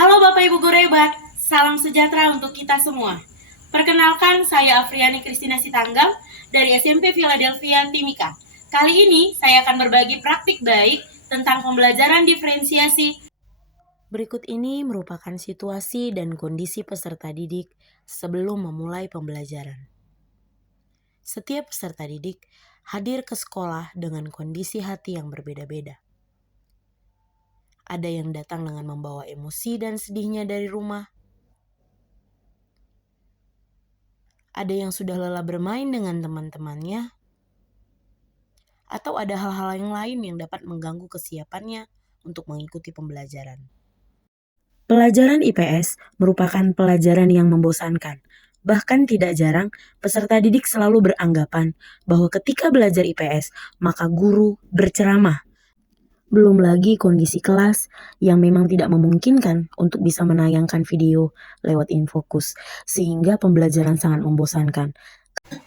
Halo Bapak Ibu Guru hebat, salam sejahtera untuk kita semua. Perkenalkan, saya Afriani Kristina Sitanggang dari SMP Philadelphia Timika. Kali ini saya akan berbagi praktik baik tentang pembelajaran diferensiasi. Berikut ini merupakan situasi dan kondisi peserta didik sebelum memulai pembelajaran. Setiap peserta didik hadir ke sekolah dengan kondisi hati yang berbeda-beda. Ada yang datang dengan membawa emosi dan sedihnya dari rumah. Ada yang sudah lelah bermain dengan teman-temannya. Atau ada hal-hal yang lain yang dapat mengganggu kesiapannya untuk mengikuti pembelajaran. Pelajaran IPS merupakan pelajaran yang membosankan. Bahkan tidak jarang, peserta didik selalu beranggapan bahwa ketika belajar IPS, maka guru berceramah. Belum lagi kondisi kelas yang memang tidak memungkinkan untuk bisa menayangkan video lewat Infokus, sehingga pembelajaran sangat membosankan.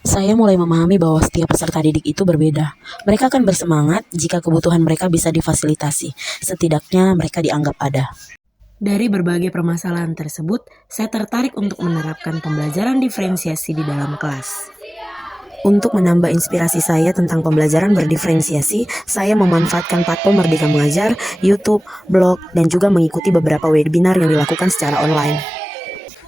Saya mulai memahami bahwa setiap peserta didik itu berbeda. Mereka akan bersemangat jika kebutuhan mereka bisa difasilitasi. Setidaknya mereka dianggap ada. Dari berbagai permasalahan tersebut, saya tertarik untuk menerapkan pembelajaran diferensiasi di dalam kelas. Untuk menambah inspirasi saya tentang pembelajaran berdiferensiasi, saya memanfaatkan platform Merdeka Mengajar, YouTube, blog, dan juga mengikuti beberapa webinar yang dilakukan secara online.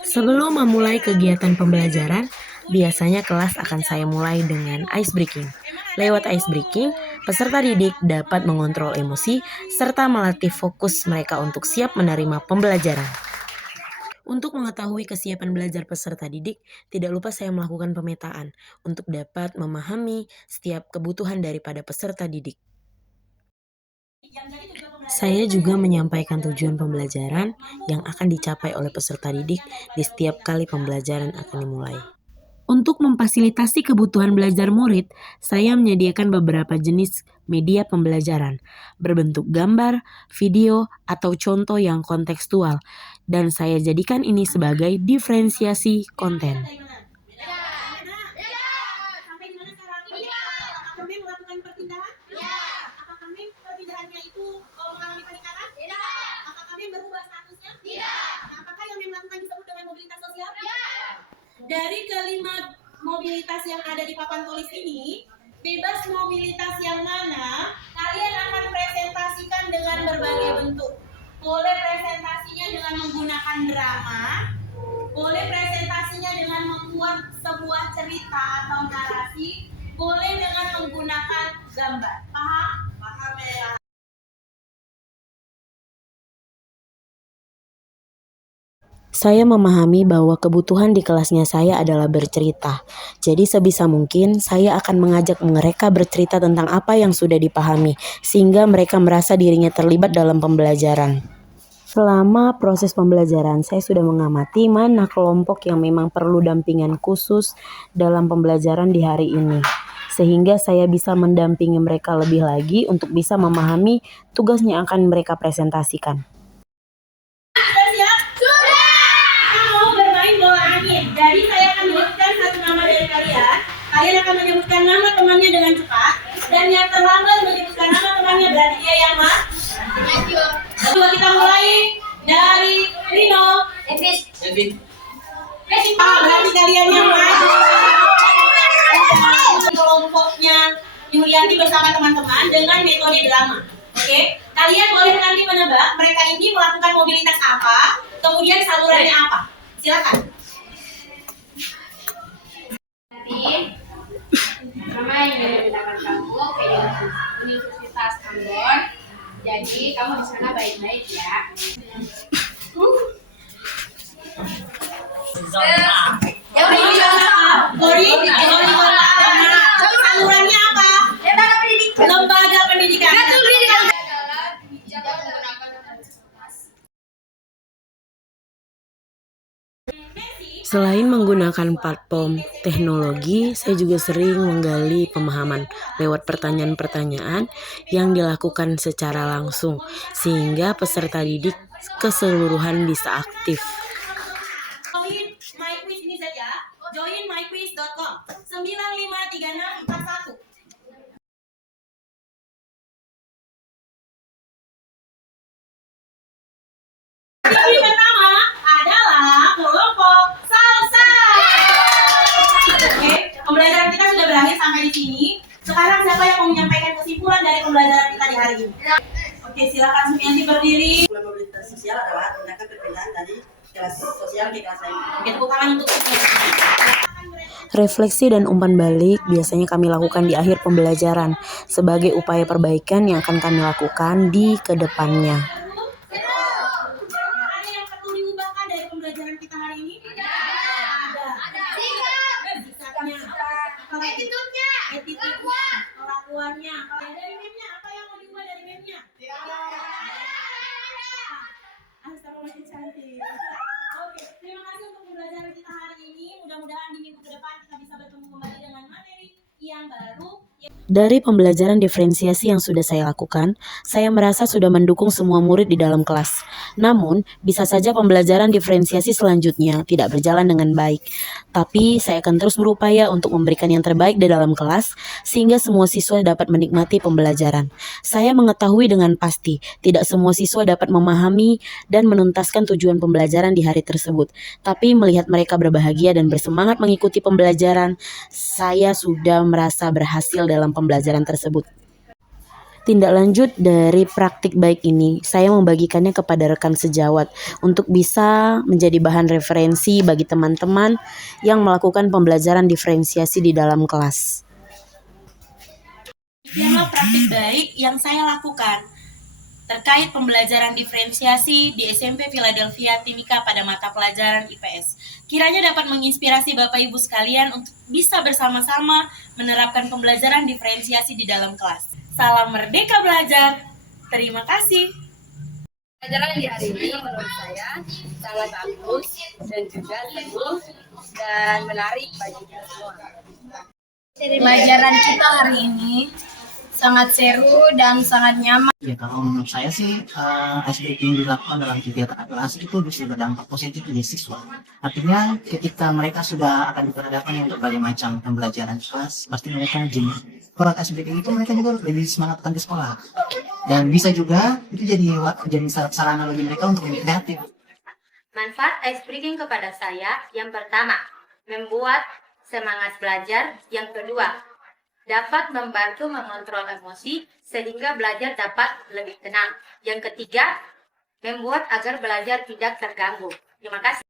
Sebelum memulai kegiatan pembelajaran, biasanya kelas akan saya mulai dengan ice breaking. Lewat ice breaking, peserta didik dapat mengontrol emosi serta melatih fokus mereka untuk siap menerima pembelajaran. Untuk mengetahui kesiapan belajar peserta didik, tidak lupa saya melakukan pemetaan untuk dapat memahami setiap kebutuhan daripada peserta didik. Saya juga menyampaikan tujuan pembelajaran yang akan dicapai oleh peserta didik di setiap kali pembelajaran akan dimulai. Untuk memfasilitasi kebutuhan belajar murid, saya menyediakan beberapa jenis media pembelajaran berbentuk gambar, video, atau contoh yang kontekstual, dan saya jadikan ini sebagai diferensiasi konten. Dari kelima mobilitas yang ada di papan tulis ini, bebas mobilitas yang mana kalian akan presentasikan dengan berbagai bentuk. Boleh presentasinya dengan menggunakan drama, boleh presentasinya dengan membuat sebuah cerita atau narasi, boleh dengan menggunakan gambar. Paham? Paham ya. Saya memahami bahwa kebutuhan di kelasnya saya adalah bercerita. Jadi sebisa mungkin saya akan mengajak mereka bercerita tentang apa yang sudah dipahami, sehingga mereka merasa dirinya terlibat dalam pembelajaran. Selama proses pembelajaran, saya sudah mengamati mana kelompok yang memang perlu dampingan khusus dalam pembelajaran di hari ini. Sehingga saya bisa mendampingi mereka lebih lagi untuk bisa memahami tugas yang akan mereka presentasikan. Jadi saya akan menyebutkan satu nama dari kalian. Kalian akan menyebutkan nama temannya dengan cepat. Dan yang terlambat menyebutkan nama temannya berarti dia yang maju. Coba kita mulai dari Rino. Evin. Berarti kalian yang maju. Kelompoknya Yulianti bersama teman-teman dengan metode drama. Oke? Kalian boleh nanti menebak mereka ini melakukan mobilitas apa, kemudian salurannya apa. Silakan. Nama yang diberitakan kamu ke Universitas Ambon. Jadi kamu di sana baik-baik ya. Salurannya apa? Lembaga pendidikan. Selain menggunakan platform teknologi, saya juga sering menggali pemahaman lewat pertanyaan-pertanyaan yang dilakukan secara langsung, sehingga peserta didik keseluruhan bisa aktif. Join myquiz ini saja, join myquiz.com 953641. Ini hari ini. Oke, silakan Sumiati berdiri. Mobilitas sosial adalah tindakan perpindahan dari kelas sosial ke kelas lain. Oke, tepuk tangan untuk Sumiati. Refleksi dan umpan balik biasanya kami lakukan di akhir pembelajaran sebagai upaya perbaikan yang akan kami lakukan di kedepannya. Ada yang perlu diubahkan dari pembelajaran kita hari ini? Ada. Sikapnya. Attitude-nya. Kelakuannya. Dari meme-nya, apa yang mau diubah dari meme-nya? Astagfirullah, cantik. Oke, terima kasih untuk pembelajaran kita hari ini. Mudah-mudahan di minggu ke depan kita bisa bertemu kembali dengan materi yang baru. Dari pembelajaran diferensiasi yang sudah saya lakukan, saya merasa sudah mendukung semua murid di dalam kelas. Namun, bisa saja pembelajaran diferensiasi selanjutnya tidak berjalan dengan baik. Tapi, saya akan terus berupaya untuk memberikan yang terbaik di dalam kelas, sehingga semua siswa dapat menikmati pembelajaran. Saya mengetahui dengan pasti, tidak semua siswa dapat memahami dan menuntaskan tujuan pembelajaran di hari tersebut. Tapi, melihat mereka berbahagia dan bersemangat mengikuti pembelajaran, saya sudah merasa berhasil dalam pembelajaran tersebut. Tindak lanjut dari praktik baik ini, saya membagikannya kepada rekan sejawat untuk bisa menjadi bahan referensi bagi teman-teman yang melakukan pembelajaran diferensiasi di dalam kelas. Inilah praktik baik yang saya lakukan terkait pembelajaran diferensiasi di SMP Philadelphia Timika pada mata pelajaran IPS. Kiranya dapat menginspirasi Bapak Ibu sekalian untuk bisa bersama-sama menerapkan pembelajaran diferensiasi di dalam kelas. Salam merdeka belajar. Terima kasih. Pelajaran di hari ini menurut saya sangat bagus dan juga seru dan menarik bagi kita semua. Pelajaran kita hari ini sangat seru dan sangat nyaman. Ya, kalau menurut saya sih SBK yang dilakukan dalam kegiatan kelas itu bisa berdampak positif bagi siswa. Artinya ketika mereka sudah akan diperhadapkan dengan berbagai macam pembelajaran kelas, pasti mereka peran SBK itu mereka juga lebih semangat di sekolah. Dan bisa juga itu jadi sarana bagi mereka untuk lebih kreatif. Manfaat ice breaking kepada saya, yang pertama, membuat semangat belajar. Yang kedua, dapat membantu mengontrol emosi sehingga belajar dapat lebih tenang. Yang ketiga, membuat agar belajar tidak terganggu. Terima kasih.